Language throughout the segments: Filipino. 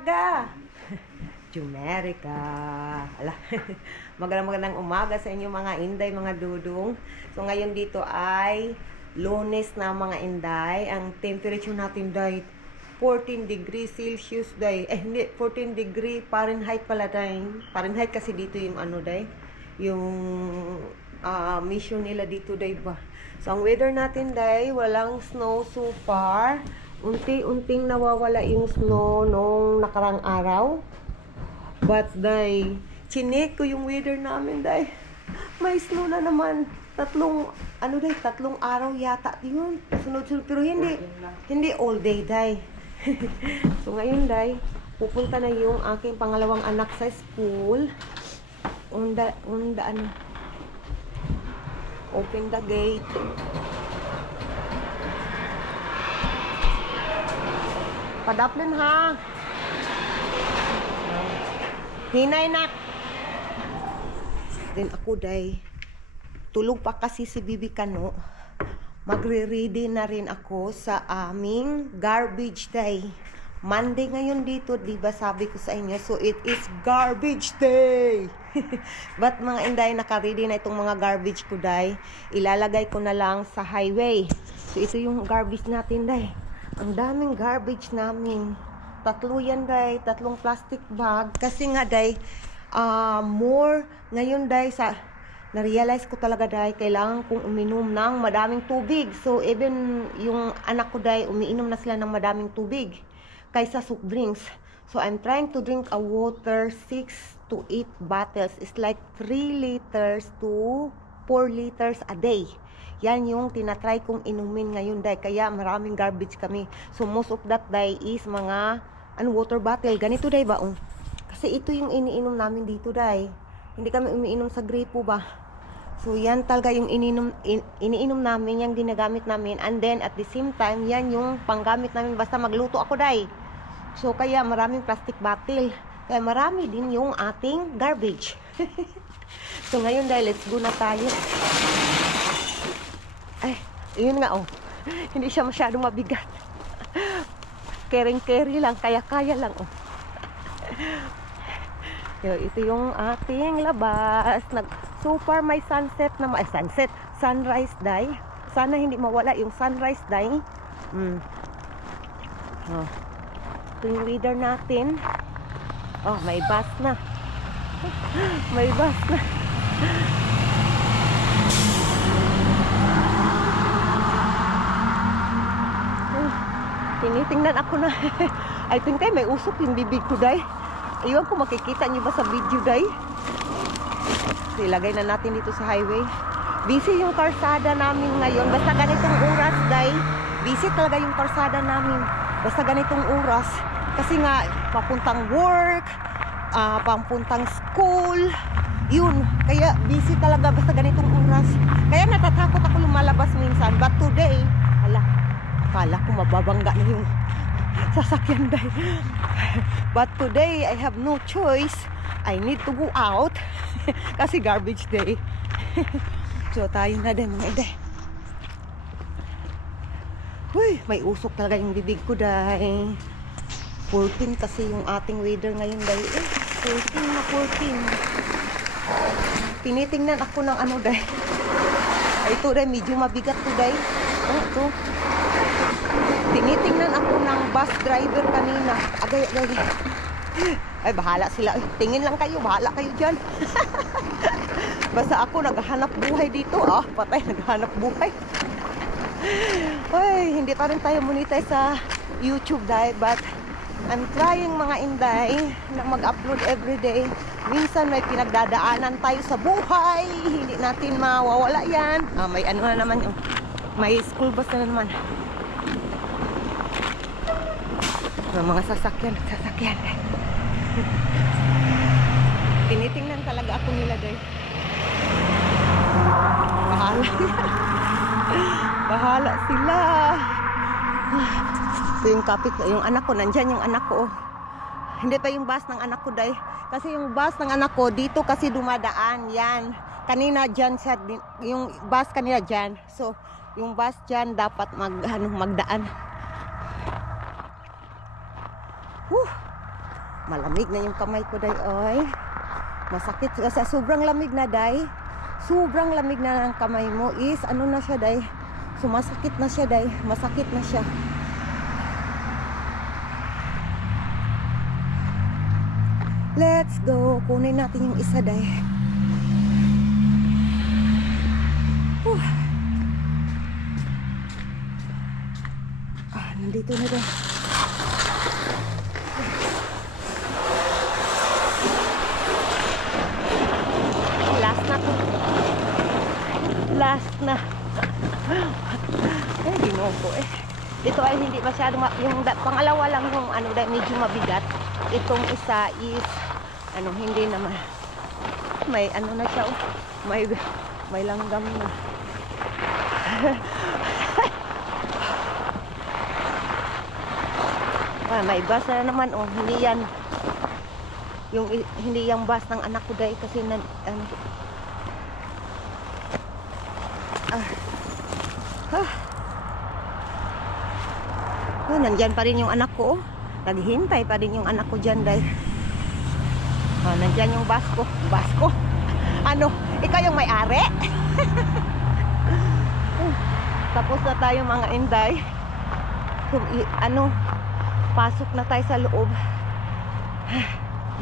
umaga! Jumerica! Ala, magandang umaga sa inyo mga inday, mga dudong. So ngayon dito ay Lunes na mga inday. Ang temperature natin day 14 degrees Celsius day. Hindi, 14 degree Fahrenheit pala day. Fahrenheit kasi dito yung ano day. Yung mission nila dito day ba. So ang weather natin day, walang snow so far. Unti-unting nawawala yung snow nung nakarang araw. But day, chinek ko yung weather namin day. May snow na naman. Tatlong araw yata yun. Sunod-sunod. Pero hindi all day day. So ngayon day, pupunta na yung aking pangalawang anak sa school. Open the gate. Padaplin ha. Hinay nak. Then ako day, tulog pa kasi si Bibi Kano. Magre-ready na rin ako sa aming garbage day. Monday ngayon dito, di ba sabi ko sa inyo? So it is garbage day. But mga inday, naka-ready na itong mga garbage ko day. Ilalagay ko na lang sa highway. So ito yung garbage natin day. Ang daming garbage namin. Tatlo yan day, tatlong plastic bag. Kasi nga day, more ngayon day sa na-realize ko talaga day, kailangan kong uminom ng madaming tubig. So even yung anak ko day, umiinom na sila ng madaming tubig kaysa soft drinks. So I'm trying to drink a water 6 to 8 bottles. It's like 3 liters to 4 liters a day. Yan yung tinatry kong inumin ngayon day. Kaya maraming garbage kami. So most of that day is mga water bottle. Ganito day ba? Kasi ito yung iniinom namin dito day. Hindi kami umiinom sa gripo ba. So yan talaga yung iniinom namin, yung ginagamit namin. And then at the same time, yan yung panggamit namin basta magluto ako day. So kaya maraming plastic bottle. Kaya marami din yung ating garbage. So ngayon day, let's go na tayo. Ay, yun nga hindi siya masyadong mabigat. Carry lang, kaya lang Yo, ito yung ating labas. So far may sunrise day. Sana hindi mawala yung sunrise day. Ito yung weather natin. May bus na. May bus na. Tinitingnan ako na. I think may usok yung bibig ko day. Iwan ko makikita nyo ba sa video day. So, ilagay na natin dito sa highway. Busy yung karsada namin ngayon. Basta ganitong oras day. Busy talaga yung karsada namin. Basta ganitong oras. Kasi nga papuntang work, papuntang school. Yun. Kaya busy talaga basta ganitong oras. Kaya natatakot ako lumalabas minsan. But today, akala ko mababangga na yung sasakyan day. But today, I have no choice. I need to go out. Kasi garbage day. So, tayo na din mga ide. Uy, may usok talaga yung bibig ko day. 14 kasi yung ating weather ngayon day. 14 na 14. Tinitingnan ako ng day. Ito day, medyo mabigat to day. Ito. Tinitingnan ako ng bus driver kanina. Agay. Ay, bahala sila. Tingin lang kayo, bahala kayo dyan. Basta ako naghahanap buhay dito. Patay, naghahanap buhay. Ay, hindi pa rin tayo monetize sa YouTube dahil, but I'm trying mga inday na mag-upload everyday. Minsan may pinagdadaanan tayo sa buhay. Hindi natin mawawala yan. May na naman yung may school bus na naman. Mga sasakyan. Tinitingnan talaga ako nila day. Bahala sila. So yung yung anak ko, nandyan yung anak ko. Hindi pa yung bus ng anak ko day. Kasi yung bus ng anak ko, dito kasi dumadaan. Yan. Kanina dyan siya, yung bus kanina dyan. So, yung bus dyan dapat magdaan. Malamig na yung kamay ko, day. Oy. Masakit. Kasi sobrang lamig na, day. Sobrang lamig na ng kamay mo is, ano na siya, day. Sumasakit na siya, day. Masakit na siya. Let's go. Kunin natin yung isa, day. Nandito na, day. Last na to. Last na. Ay, ginoo ko eh. Dito ay hindi masyado yung pangalawa lang yung ano, medyo mabigat. Itong isa is ano, hindi naman. May ano na siya, oh. May langgam na. May bus na naman, oh. Hindi yan hindi yung bus ng anak ko, dahil kasi nandyan pa rin yung anak ko, oh. Naghihintay pa rin yung anak ko dyan, dahil nandyan yung bus ko. Ano, ikaw yung may-ari? Tapos na tayo, mga inday. Pasok na tayo sa loob.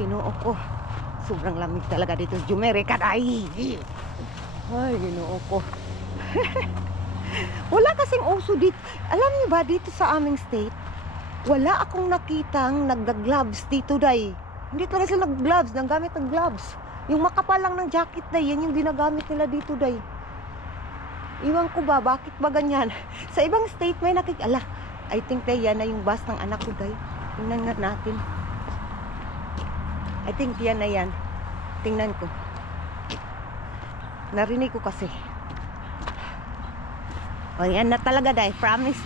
Ginoo ko, sobrang lamig talaga dito. Jumerikat, ay, ginoo ko. Wala kasing uso dito. Alam niyo ba, dito sa aming state, wala akong nakitang nagda-gloves dito, day. Hindi talaga sila nag-gloves, nanggamit ng gloves. Yung makapal lang ng jacket, day, yan yung ginagamit nila dito, day. Iwan ko ba, bakit ba ganyan? Sa ibang state may I think, day, yan na yung bus ng anak ko, day. Tingnan nga natin. I think yan na yan. Tingnan ko. Narinig ko kasi. O, yan na talaga, day. Promise.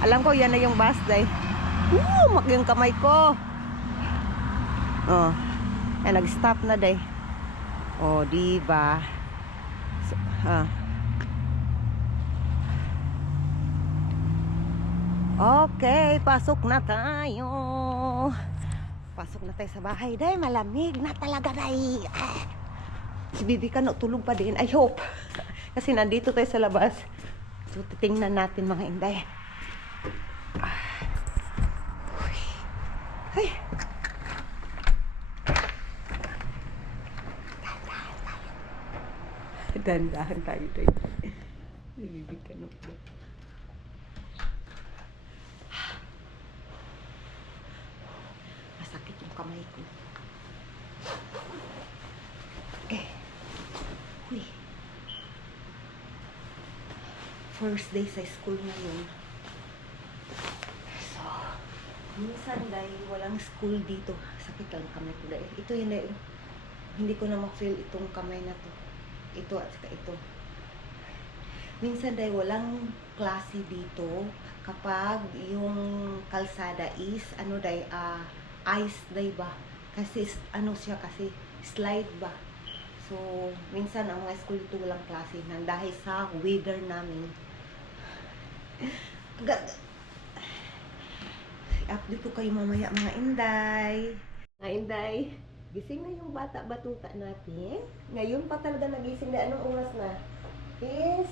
Alam ko, yan na yung bus, day. Yung kamay ko. Oh. Yan, nag-stop na, day. O, diba? Okay, pasok na tayo. Pasok na tayo sa bahay, day. Malamig na talaga, day. Si Bibi Kano tulog pa din, I hope. Kasi nandito tayo sa labas. So, titingnan natin, mga inday. Ay. Dandahan tayo, day. Si Bibi Kano. Masakit yung kamay ko. First day sa school ngayon. So, minsan dahil walang school dito. Sakit lang kamay ko dahil. Ito yun dahil. Hindi ko na ma-feel itong kamay na to. Ito at saka ito. Minsan dahil walang klase dito kapag yung kalsada is ice dahil ba? Kasi ano siya, kasi slide ba? So, minsan ang mga school dito walang klase nang dahil sa weather namin. I-update ko kayo mamaya, mga inday. Mga inday, gising na yung bata-batuta natin. Ngayon pa talaga nagising na. Anong oras na? Is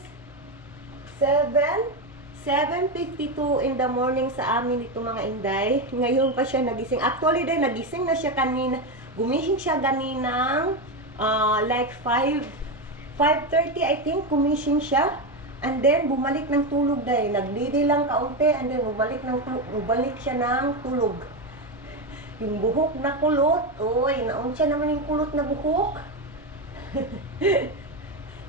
7:52 in the morning sa amin ito, mga inday. Ngayon pa siya nagising. Actually, day, nagising na siya kanina. Gumising siya ganinang like 5:30 I think, gumising siya. And then, bumalik ng tulog, day. Nagdidi lang kaunti, and then bumalik siya ng tulog. Yung buhok na kulot, oy, naon siya naman yung kulot na buhok.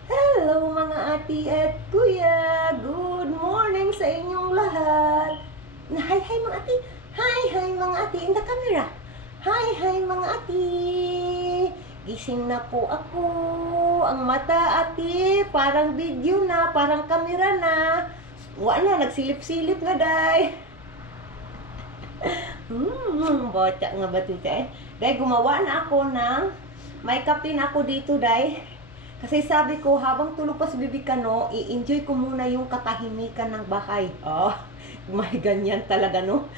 Hello, mga ati at kuya. Good morning sa inyong lahat. Hi, mga ati. Hi, mga ati in the camera. Hi, mga ati. Gising na po ako. Ang mata, ati, parang video na, parang kamera na. Wala, nagsilip-silip nga, day. Bota nga ba ito, day? Day, gumawa na ako ng, may kape na ako dito, day. Kasi sabi ko, habang tulog pa si Bibi Kano, i-enjoy ko muna yung katahimikan ng bahay. Oh, may ganyan talaga, no?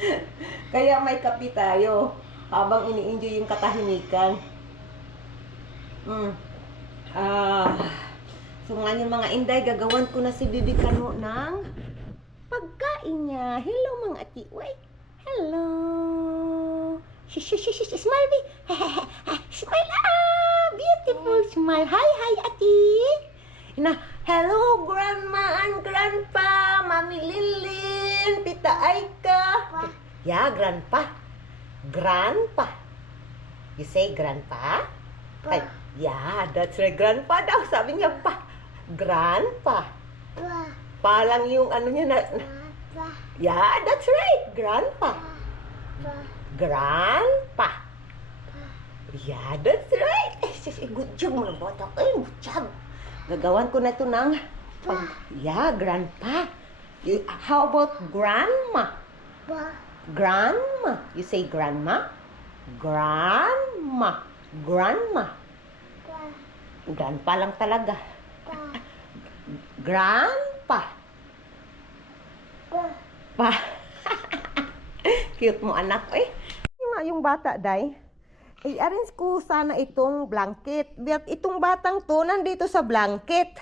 Kaya may kape tayo. habang ini-enjoy yung katahimikan. So ngayon mga inday, gagawan ko na si Bibi Kano ng pagkain niya. Hello mga ati. Wait. Hello. Smile, Bi. Smile. Beautiful smile. Hi, ati. Hello, Grandma and Grandpa. Mami Lilin. Tita Aika. Yeah, Grandpa. Grandpa. You say Grandpa? Yeah, that's right. Grandpa daw. Sabi niya pa. Grandpa. Pa lang yung ano niya na. Yeah, that's right. Grandpa. Grandpa. Yeah, that's right. Good job mo ng bata. Good job. Gagawan ko na ito ng yeah, Grandpa. How about Grandma? Grandma. You say Grandma? Grandma. Grandma. Grandpa lang talaga. Grandpa. Pa. Cute mo anak. Yung bata, day. I-arrange ko sana itong blanket. But itong batang to, nandito sa blanket.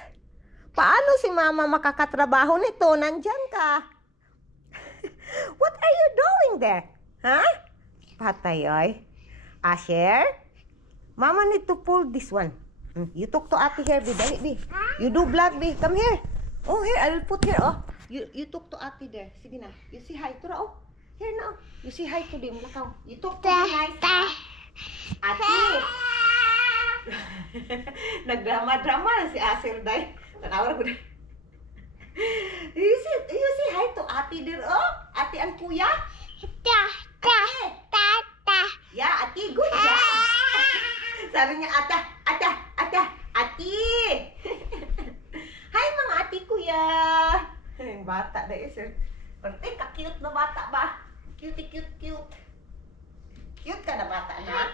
Paano si mama makakatrabaho nito? Nandyan ka. What are you doing there? Huh? Patay, oy. Asher? Mama need to pull this one. You talk to ate here, Bi. Dali, Bi. You do vlog, Bi. Come here. Oh, here. I will put here, oh. You talk to ate there. Sige na. You say hi to her, oh. Here na, oh. You say hi to them. Lakaw. You talk to them nice. Ate. Nagdrama-drama na si Asher, day. Tanawar ko, day. You say hi to ate there, oh. Ate ang kuya. Ate. Yeah, ate. Good job. Sabi niya, ate. Hi, mga ate, kuya. Yung bata na sir. Pantay, ka-cute na bata ba? Cute. Cute ka na bata na? Yeah,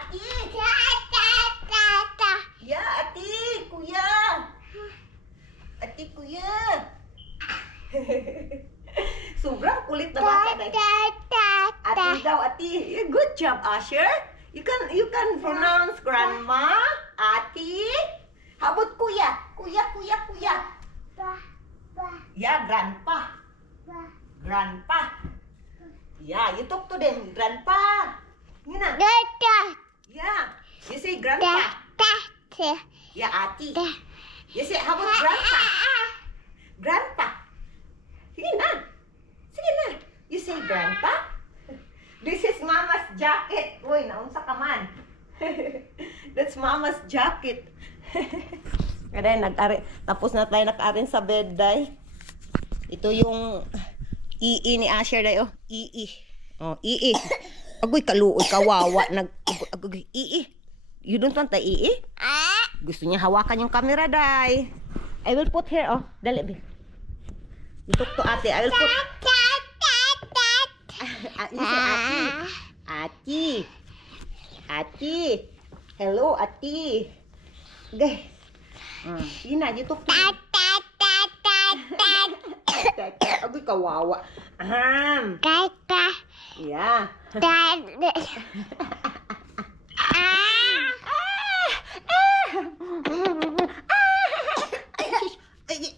ate. Yeah, ate, kuya. Ate, kuya. Sobrang kulit na bata na. Ate daw, ate. Good job, Asher. You can pronounce grandma, ate. How about kuya? Kuya. Yeah, grandpa. Yeah, you talk to them, grandpa. Yun na. Yeah. You say grandpa. Yeah, ate. You say, how about grandpa? Grandpa. Sige na. You say grandpa. This is mama's jacket. Uy, naunsa ka man. That's mama's jacket. Kaya tapos na tayo naka-arin sa bed, day. Ito yung ii ni Asher, day. Oh, ii. Oh, ii. Agoy, kaluoy, kawawa. Agoy, ii. You don't want the ii? Gusto niya hawakan yung camera, day. I will put here, oh. Dali, be. You talk to ate. I will put... You say ate. Hello, ate. Okay. Yun na, you talk to me. Agoy, kawawa. Yeah.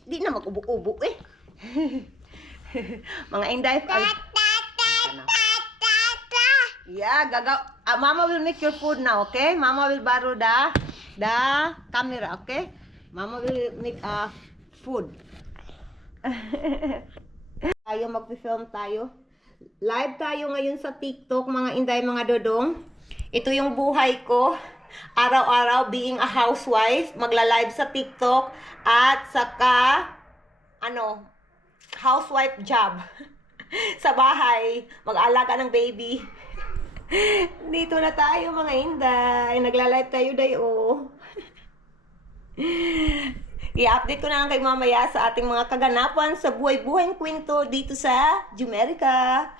Di na mag-ubo-ubo eh. Mga inday. Yeah, Mama will make your food now, okay? Mama will borrow the camera, okay? Mama will make food. Mag-film tayo. Live tayo ngayon sa TikTok, mga inday, mga dodong. Ito yung buhay ko. Araw-araw being a housewife, magla-live sa TikTok at saka housewife job. Sa bahay, mag-alaga ng baby. Dito na tayo, mga inday. Nagla-live tayo, dayo. I-update ko na lang kay mamaya sa ating mga kaganapan sa buhay-buhay kwento dito sa Jumerica.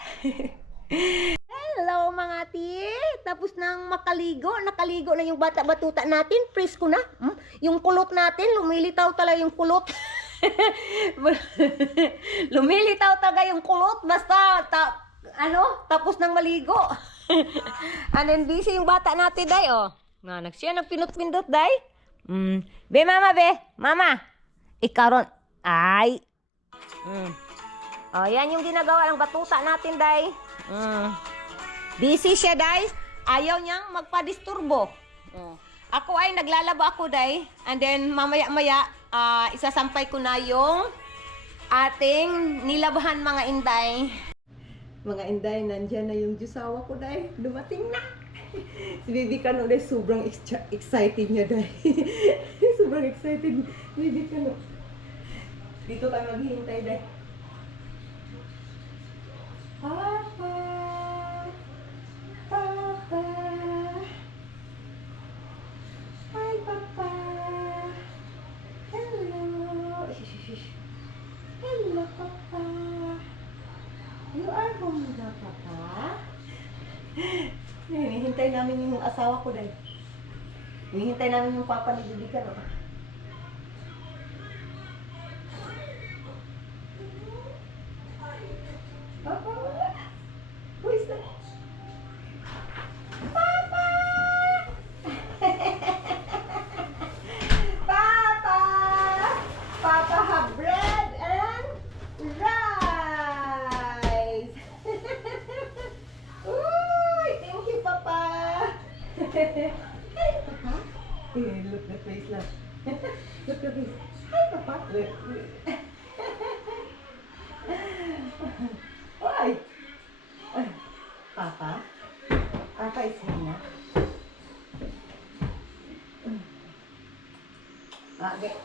Hello, mga ati. Tapos nang makaligo. Nakaligo na yung bata-batuta natin. Presko na. Yung kulot natin, lumilitaw talaga yung kulot. Lumilitaw talaga yung kulot. Basta tapos nang maligo. And then busy yung bata natin, day, oh. Nagsiya, nagpindot-pindot, day. Be, mama, be. Mama. Ikaron. Ay. Oh, yan yung ginagawa ng batuta natin, day. Busy siya, day. Ayaw niyang magpa-disturbo. Ako ay naglalaba ako, day. And then, mamaya-maya, isasampay ko na yung ating nilabahan, mga inday. Mga inday, nandyan na yung jusawa ko, day. Dumating na. Si Baby Kano, day, sobrang excited niya, day. Sobrang excited. Baby Kano. Dito tayo maghihintay, day. Papa. Papa. Hi, Papa. Hello. Hello, Papa. You are home na, Papa. Hinihintay namin yung asawa ko, day. Hinihintay namin yung papa ni Baby Kano. Papa? Who is that? Papa! Papa! Papa have bread and rice! Uy! Thank you, Papa! Hi, Papa! Look the face lang. Look the face. Hi, Papa! Look. Why? Papa? Papa is here na. Okay.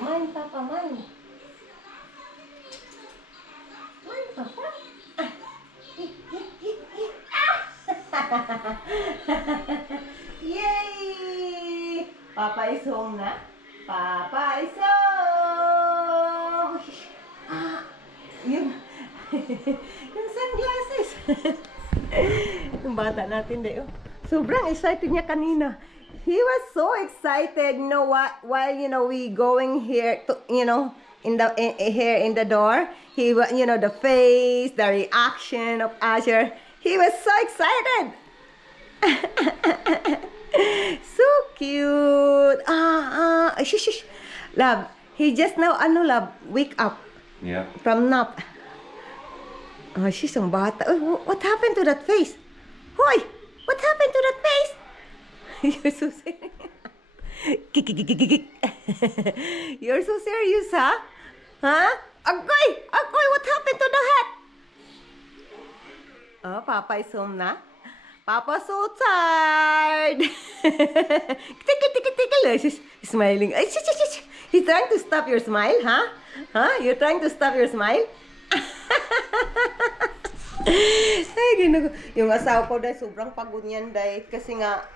Mine, Papa, mine. Mine, Papa. Yay! Papa is home na. Papa is home! Yung sunglasses. Yung bata natin, de, oh. Sobrang excited niya kanina. He was so excited, you know what? While we going here to, here in the door, he, the face, the reaction of Asher. He was so excited. So cute. Shush. Love, he just now, love, wake up. Yeah. From nap. Oh, she's ang bata. Oh, what happened to that face? Hoy! What happened to that face? You're so serious. You're so serious, huh? Huh? Agoy! Agoy! What happened to the hat? Oh, Papa is home na. Papa so tired. Tickle. She's smiling. Ay, he's trying to stop your smile, huh? Huh? You're trying to stop your smile? Ay, yung asawa ko dahil sobrang pagod niyan dahil kasi nga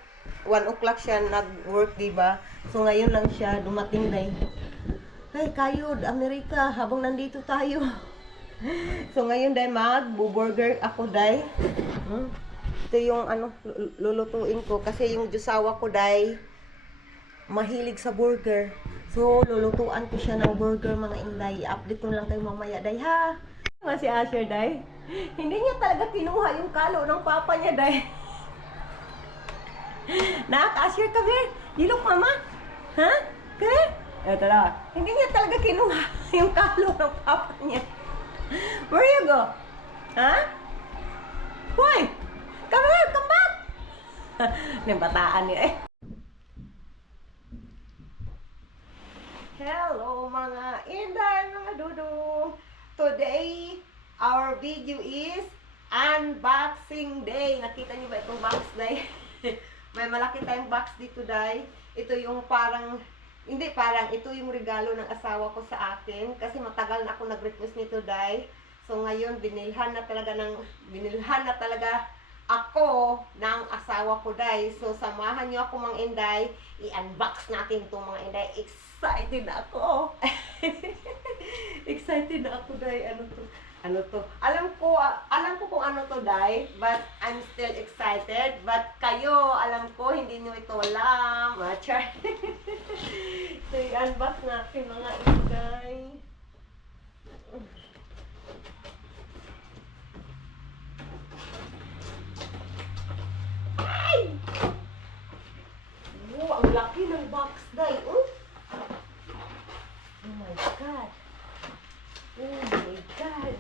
1 o'clock siya nag-work, diba? So ngayon lang siya dumating dahil. Ay, kayod, Amerika, habang nandito tayo. So ngayon dahil mag-burger ako dahil. Ito yung lulutuin ko kasi yung jusawa ko dahil mahilig sa burger. So lulutuan ko siya ng burger, mga inday. I-update ko lang tayo mamaya dahil, ha? Nga si Asher dahil. Hindi niya talaga kinuha yung kalo ng papa niya dahil. Nak, Asher, come here. You look, mama. Ha? Huh? Come here. Ito lang. Hindi niya talaga kinuha yung kalo ng papa niya. Where you go? Ha? Hoy! Come here, come back! Nabataan niya eh. Hello mga inday, mga dudong. Today, our video is unboxing day. Nakita niyo ba itong box day? May malaki tayong box dito day. Ito yung ito yung regalo ng asawa ko sa akin. Kasi matagal na ako nag-request nito day. So ngayon, binilhan na talaga ako ng asawa ko day. So samahan niyo ako mga inday. I-unbox natin itong mga inday. Excited na ako. Excited na ako day. Ano to? Alam ko kung ano to day, but I'm still excited. But kayo, alam ko, hindi niyo ito alam. I-unbox natin mga inday. Ay! Wow, ang laki ng box, day. Oh my God. Oh my God.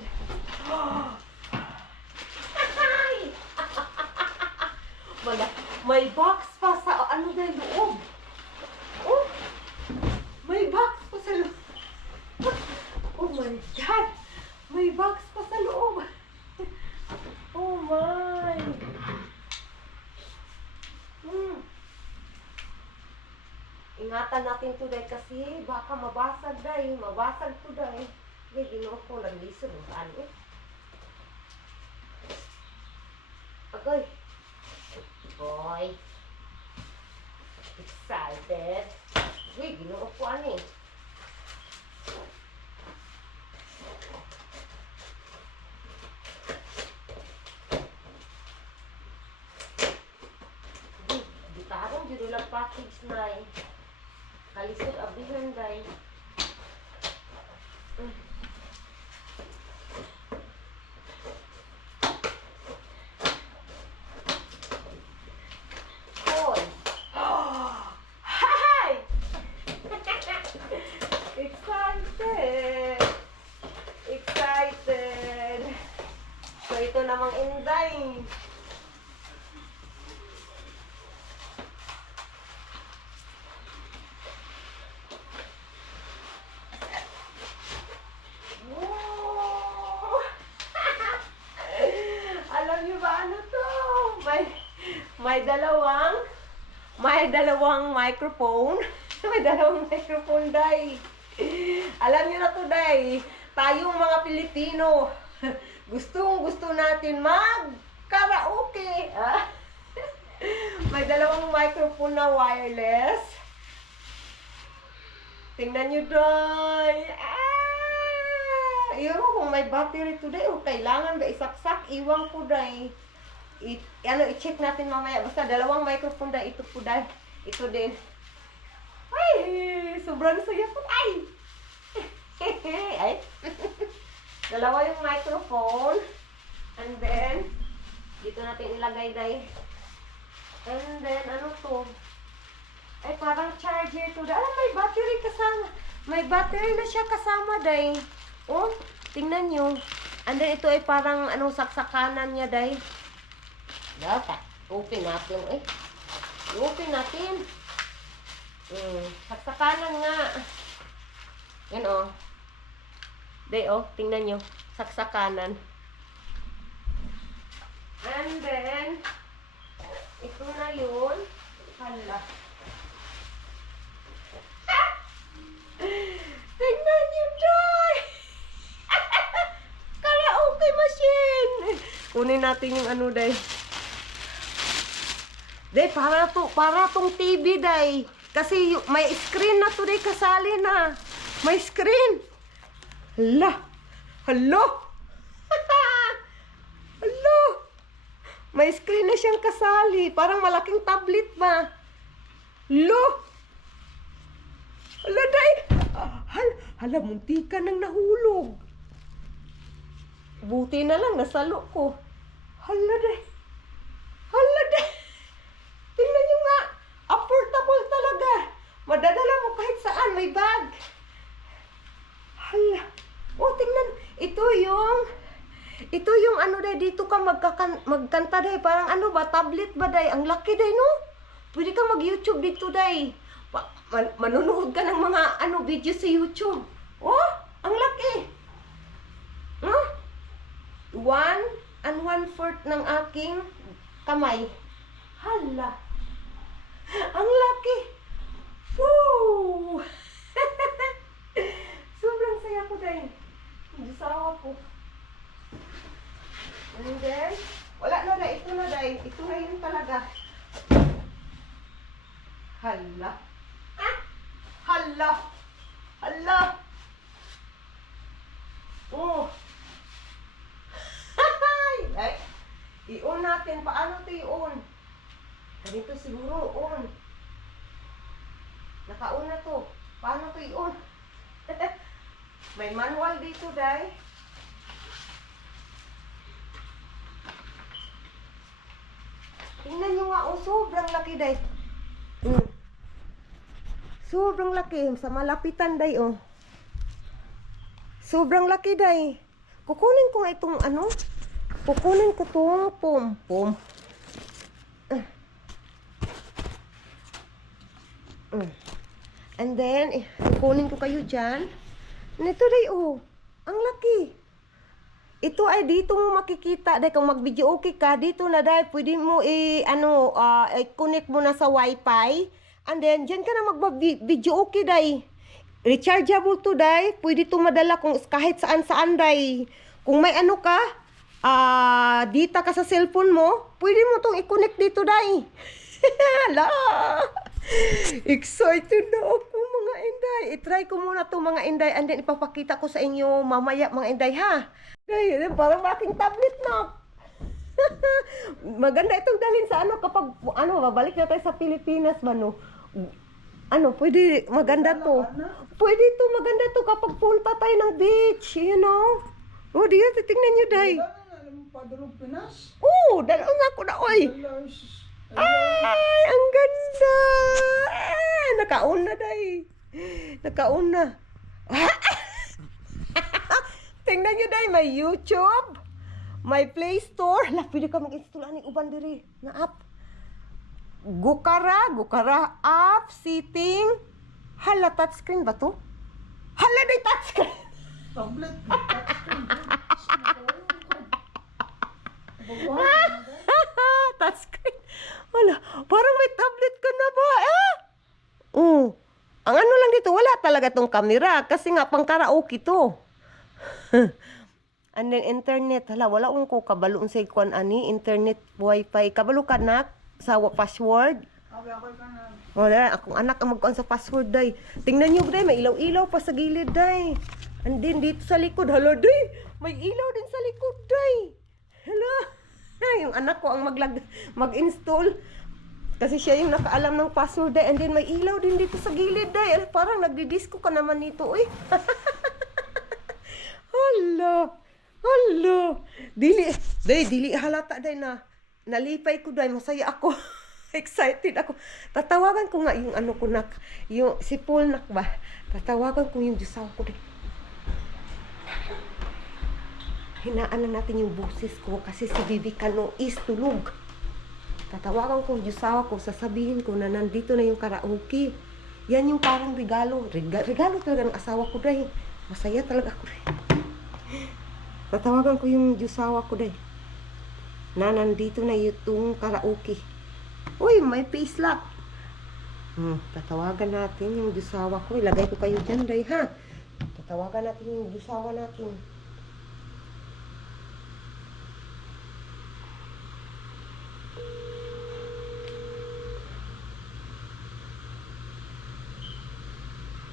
Ay! May box pa sa ano day loob. Oh! May box pa sa loob. Oh my God! May box pa sa loob. Oh my! Ingatan natin to day kasi baka mabasag day. Mabasag to day. May ginoo ko lang lisod ng ano. Agoy! Boy! Excited! Uy, ginoo ko ano eh. Gitarong dito lang package na eh. Kalisod abihan day. Hoy! Hi! Excited! Excited! So ito namang inday. Alam niyo ba ano to? May dalawang microphone. May dalawang microphone, day. Alam niyo na to, day. Tayong mga Pilipino, gusto natin mag-karaoke. May dalawang microphone na wireless. Tingnan niyo, day. Iyon kung may battery today o kailangan ba isaksak, iwan ko day. I-check natin mamaya. Basta dalawang microphone day. Ito po day. Ito din. Ay! Sobrang saya po. Ay! Ay! Dalawa yung microphone. And then, dito natin ilagay day. And then, ano to? Ay, parang charger to day. May battery kasama. May battery na siya kasama day. Oh, tingnan nyo. And then, ito ay parang saksakanan niya, day. Dapat. Open natin, eh. Open natin. Saksakanan nga. Yan, oh. Day, oh. Tingnan nyo. Saksakanan. And then, ito na yun. Hala. Tingnan nyo, day. Karaoke machine! Kunin natin yung ano, day. Day, para tong TV, day. Kasi may screen na to, day. Kasali na. May screen. Hala. Hello. Hello. May screen na siyang kasali. Parang malaking tablet ba? Hello. Hala, day. Hala, muntika nang nahulog. Buti na lang, nasalo ko. Hala, day. Hala, day. Tingnan nyo nga. Affordable talaga. Madadala mo kahit saan. May bag. Hala. Oh, tingnan. Ito yung ano, day. Dito ka magkanta, day. Parang ano ba? Tablet ba, day? Ang laki, day, no? Pwede kang mag-YouTube dito, day. Manunood ka ng mga video sa YouTube. Oh, ang laki. Huh? 1 1/4 ng aking kamay. Hala. Ang laki. Woo! Sobrang saya ko dahil. Sawa ko. And then, wala na dahil. Ito na dahil. Ito na yun talaga. Hala. Hala. Hala. Oh. Ay, i-on natin. Paano ito i-on? Ganito siguro, on. Naka-on na to. Paano to yun? May manual dito, day. Tingnan nyo nga, oh, sobrang laki, day. Sobrang laki. Sa malapitan, day, oh. Sobrang laki, day. Kukunin ko nga itong, ano? Kukunin ko itong pom-pom. And then, kukunin ko kayo dyan. Nito, day, oh. Ang laki. Ito ay dito mo makikita. Day, kung mag-video okay ka, dito na, day, pwede mo i-connect mo na sa wifi. And then, dyan ka na mag-video okay, day. Rechargeable to, day. Pwede to madala kung kahit saan-saan, day. Kung may ano ka, data ka sa cellphone mo, pwede mo tong i-connect dito, day. Hala! Excited na ako, mga inday. I-try ko muna to, mga inday, and then ipapakita ko sa inyo mamaya, mga inday, ha? Day, parang aking tablet na. Maganda itong dalhin sa ano, kapag, babalik na tayo sa Pilipinas, mano. Pwede, maganda to. Pwede to, maganda to kapag punta tayo ng beach, you know? O, diyan, titingnan nyo, day. Padulog Pinas? Oo, dalawang ako na, oy. Ay, ang ganda. Nakauna, day. Nakauna. Tingnan nyo, day, may YouTube, may Play Store. Hala, pwede ka mag-install ani uban diri na app. Gukara app, sitting. Hala, touchscreen ba to? Hala, day, touchscreen. Tablet. Touchscreen. Wala, parang may tablet ka na ba? Ang ano lang dito, wala talaga tong camera kasi nga pang karaoke to. And then internet, hala, wala ko kabalo sa ikuan ani, internet, wifi, kabalo ka na sa password. Wala, akong anak ang magkuan sa password, day. Tingnan nyo, day, may ilaw-ilaw pa sa gilid, day. And then dito sa likod, hala, day, may ilaw din sa likod, day. Hala, yung anak ko ang mag-install. Kasi siya yung nakaalam ng password, day. And then may ilaw din dito sa gilid, day. Parang nagdi-disco ka naman nito, eh. Hala, dili halata, day, na nalipay ko, day, masaya ako. Excited ako. Tatawagan ko nga yung ano ko, nak, yung si Paul, nak ba? Tatawagan ko yung Diyosawa ko, day. Hinaan na natin yung boses ko kasi si Bibi Kano is tulog. Tatawagan ko yung Diyosawa ko, sasabihin ko na nandito na yung karaoke. Yan yung parang regalo. Regalo talaga ng asawa ko, day. Masaya talaga ako, day. Tatawagan ko yung Diyosawa ko, day. Na nandito na yung karaoke. Uy, may face lock. Tatawagan natin yung Diyosawa ko. Ilagay ko kayo dyan, day, ha? Tatawagan natin yung Diyosawa natin.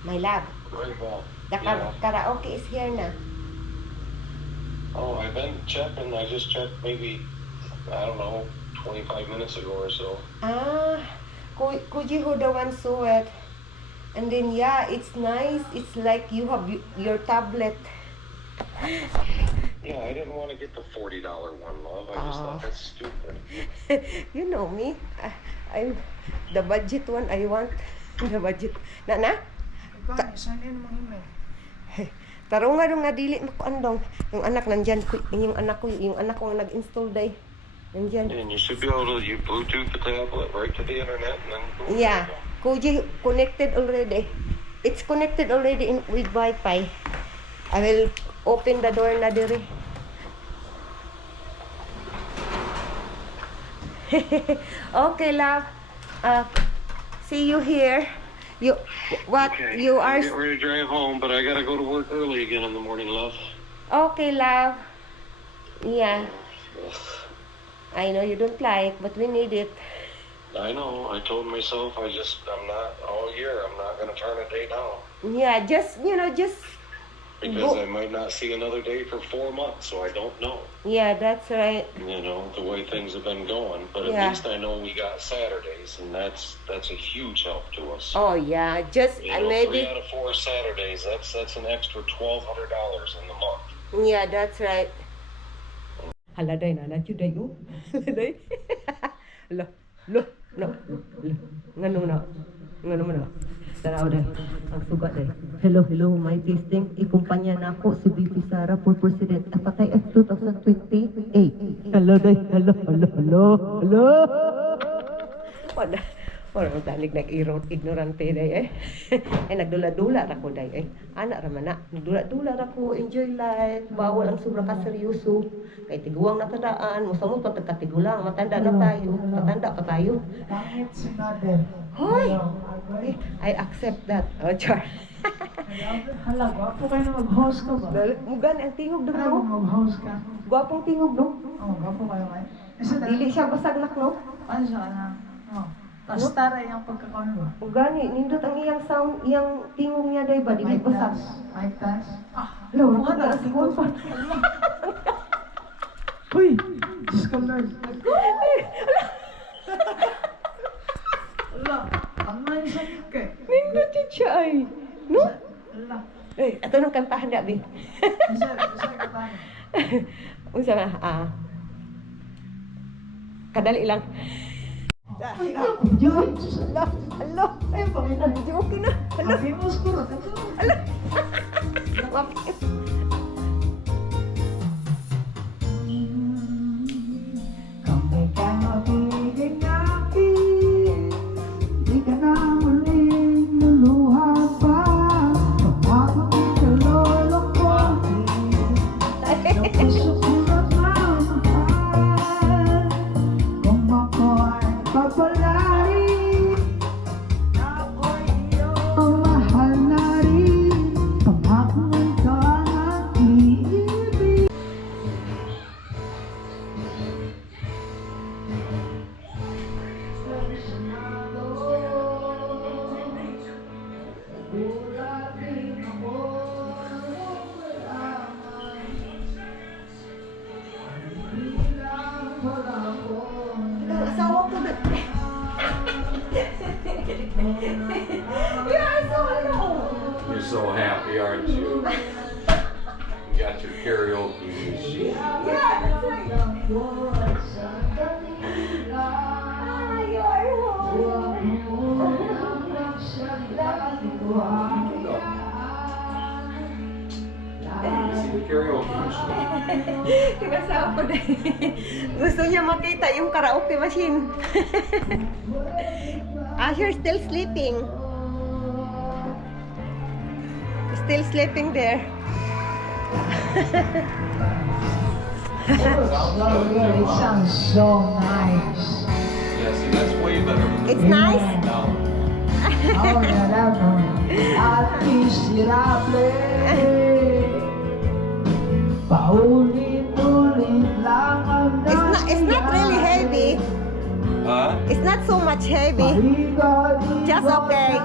My love, the karaoke is here na. Oh, I've been checking. I just checked maybe, I don't know, 25 minutes ago or so. Could you hold the one so it? And then, yeah, it's nice. It's like you have your tablet. Yeah, I didn't want to get the $40 one, love. I just thought that's stupid. You know me. I'm the budget one. I want the budget. Na? Saan yun mga email? Taro nga dili makuandong. Yung anak nandyan, yung anak ko ang nag-install, day. Nandyan. And you should be able to you Bluetooth the tablet right to the internet and then go. Yeah. Koji connected already. It's connected already with Wi-Fi. I will open the door na diri. Okay, love. See you here. You are Get ready to drive home, but I gotta go to work early again in the morning, love. okay, love. Yeah. I know you don't like, but we need it. I know. I told myself I'm not all year. I'm not gonna turn a day down. Yeah, just because I might not see another day for 4 months, so I don't know. Yeah, that's right. You know, the way things have been going. But at Yeah. least I know we got Saturdays, and that's a huge help to us. Oh yeah, just You know, 3 maybe. out of 4 Saturdays, that's an extra $1,200 in the month. Yeah, that's right. Hala day na na day oh. Hala day. Lo, lo, no. Ngano na. Ngano na. Taraw day. Ang sugat day. Hello, my tasting. Ikumpanya na ako si VP Sara for President. Apatay at 2028. Hello day. Hello. Wala talig ignorante day ay nagdula-dula ra ko day anak ra man na nagdula-dula ra ko, enjoy life, bawal ang sobra ka seryoso kay tiguang na tandaan mo samot pa tigulang matanda na tayo, matanda pa tayo. Pangit si Nader. Hoy, I accept that. Oh, char. Hala, gwapo kayo na mag-host ka ba? Mugan ang tingog do Ano no. mag-host ka? Gwapong tingog do. Oo, gwapo kayo kayo. Isa na. Dili siya basagnak no. Ano siya na? Oo. Tapos taray ang pagkakaano ba? Ugani nindot ang iyang sound, iyang tingog niya day ba dili Mic basag. test. Mic test. Ah, Hello, mukha na. tingog pa. Uy! Diyos ko Lord. Ala, ang main sa mike. Nindot yun siya ay. No? Ala. Ato nang kantahan niya, Bi. Isa katahan. Unsa na, kadali lang. Ay, ako, Diyos! Hello. Ay, Panginoon. Joke na. Hello. Sabi mo, skuro. Kami ka mabigay natin, di ka na muling luluha pa. Pagkakang ikalolokohin, ng puso ko na mamahal. Kung ako'y papalarin, ako'y iyong mahal na rin. Pangako ito ang aking ibig. Ang asawa ko na. Yeah, I saw it. You're so happy, aren't you? You got your karaoke machine. Yeah, that's right. You are home. See the karaoke machine. Yung asawa ko na. Gusto niya makita yung karaoke machine. Asher still sleeping. Still sleeping there. It sounds so nice. Yeah, see, that's way better than It's nice. now. At isirable, paulit-ulit lang ang It's not really heavy. Huh? It's not so much heavy. Just okay.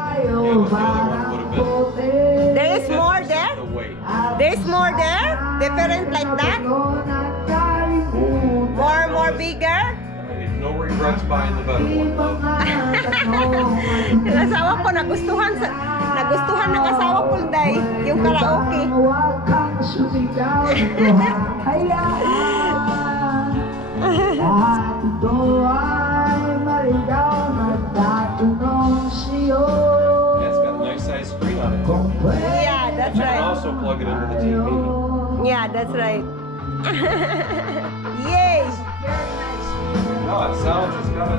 There is more there. The weight. There is more there. Different like that. More bigger. No regrets buying the better one. Yung asawa ko nagustuhan ng asawa ko day yung karaoke. Huwag kang sumigaw, ito hayaan. At ito ay marigaw na tatunong siyo. Yeah, it's got a nice size screen on it too. Kung pwede Yeah, that's You can right. also plug it into the TV. Yeah, that's right. Yay! No, it sounds, it's got a